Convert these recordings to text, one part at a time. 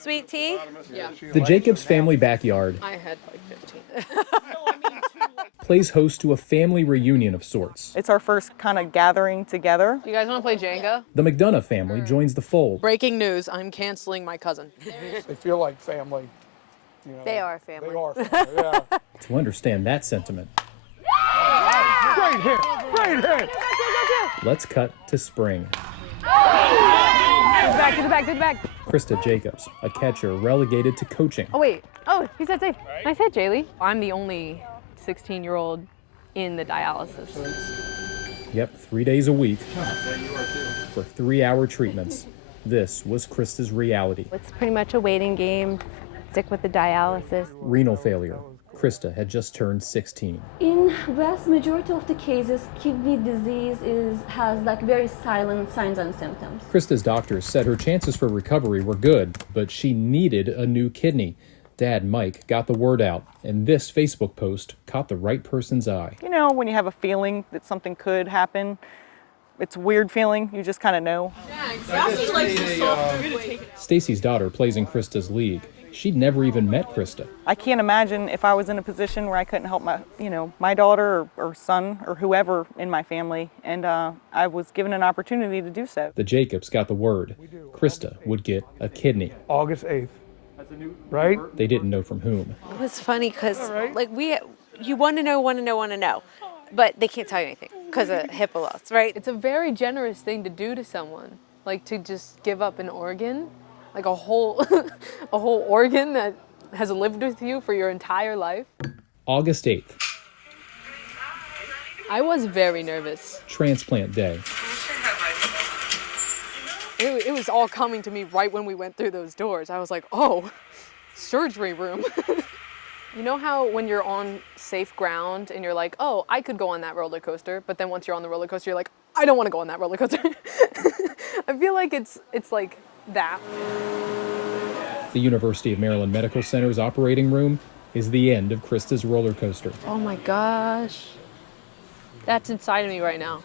Sweet tea? Yeah. The Jacobs family backyard I had like 15. plays host to a family reunion of sorts. It's our first kind of gathering together. You guys want to play Jenga? The McDonough family joins the fold. Breaking news, I'm canceling my cousin. They feel like family. You know, They are family. They are family, yeah. To understand that sentiment, Great hit! Great hit! let's cut to spring. Back to the back, to the back. Krista Jacobs, a catcher relegated to coaching. Oh, wait. Oh, he's that safe. Nice hit, Jaylee. I'm the only 16-year-old in the dialysis. Yep, 3 days a week for 3-hour treatments. This was Krista's reality. It's pretty much a waiting game. Stick with the dialysis. Renal failure. Krista had just turned 16. In vast majority of the cases, kidney disease has like very silent signs and symptoms. Krista's doctors said her chances for recovery were good, but she needed a new kidney. Dad Mike got the word out, and this Facebook post caught the right person's eye. You know, when you have a feeling that something could happen, it's a weird feeling, you just kind of know. Stacy's daughter plays in Krista's league. She'd never even met Krista. I can't imagine if I was in a position where I couldn't help my daughter or son or whoever in my family, and I was given an opportunity to do so. The Jacobs got the word. Krista would get a kidney. August 8th. Right? They didn't know from whom. It was funny because, you want to know, but they can't tell you anything because of HIPAA laws, right? It's a very generous thing to do to someone, like to just give up an organ, like a whole, a whole organ that has lived with you for your entire life. August 8th, I was very nervous. transplant day. It was all coming to me right when we went through those doors. I was like, oh, surgery room. You know how when you're on safe ground and you're like, oh, I could go on that roller coaster, but then once you're on the roller coaster, you're like, I don't want to go on that roller coaster. I feel like it's like that. The University of Maryland Medical Center's operating room is the end of Krista's roller coaster. Oh my gosh. That's inside of me right now.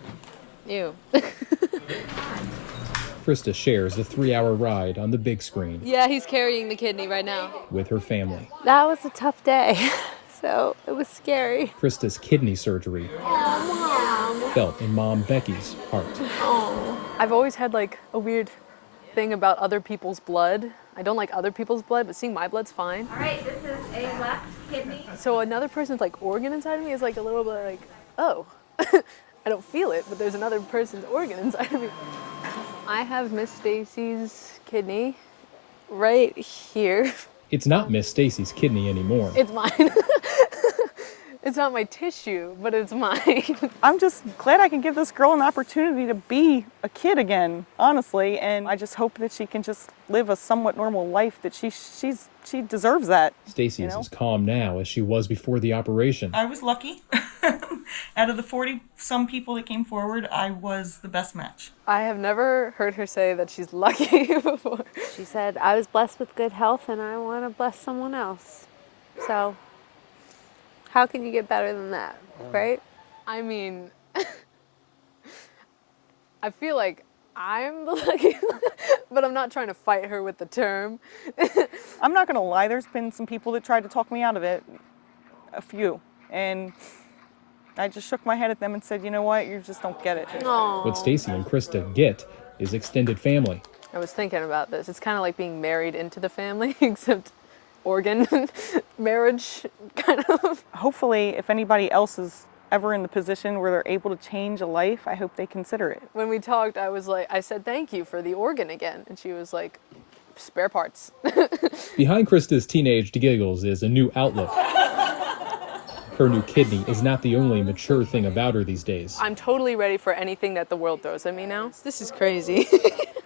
Ew. Krista shares the 3-hour ride on the big screen Yeah, he's carrying the kidney right now. with her family. That was a tough day, so it was scary. Krista's kidney surgery felt in Mom Becky's heart. I've always had like a weird thing about other people's blood. I don't like other people's blood, but seeing my blood's fine. All right, this is a left kidney. So another person's like organ inside of me is like a little bit like, oh, I don't feel it, but there's another person's organ inside of me. I have Miss Stacy's kidney right here. It's not Miss Stacy's kidney anymore. It's mine. It's not my tissue, but it's mine. I'm just glad I can give this girl an opportunity to be a kid again, honestly, and I just hope that she can just live a somewhat normal life, that she deserves that. Stacy is as calm now as she was before the operation. I was lucky. Out of the 40-some people that came forward, I was the best match. I have never heard her say that she's lucky before. She said, I was blessed with good health and I want to bless someone else. So, how can you get better than that, right? I mean, I feel like I'm the lucky one, but I'm not trying to fight her with the term. I'm not gonna lie, there's been some people that tried to talk me out of it, a few, and I just shook my head at them and said, you know what, you just don't get it. What Stacy and Krista get is extended family. I was thinking about this. It's kind of like being married into the family, except organ marriage, kind of. Hopefully, if anybody else is ever in the position where they're able to change a life, I hope they consider it. When we talked, I said, thank you for the organ again. And she was like, spare parts. Behind Krista's teenage giggles is a new outlook. Her new kidney is not the only mature thing about her these days. I'm totally ready for anything that the world throws at me now. This is crazy.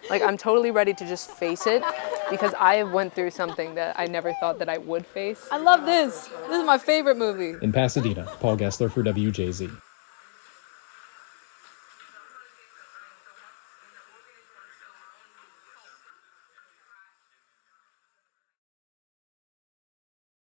Like, I'm totally ready to just face it because I went through something that I never thought that I would face. I love this. This is my favorite movie. In Pasadena, Paul Gessler for WJZ.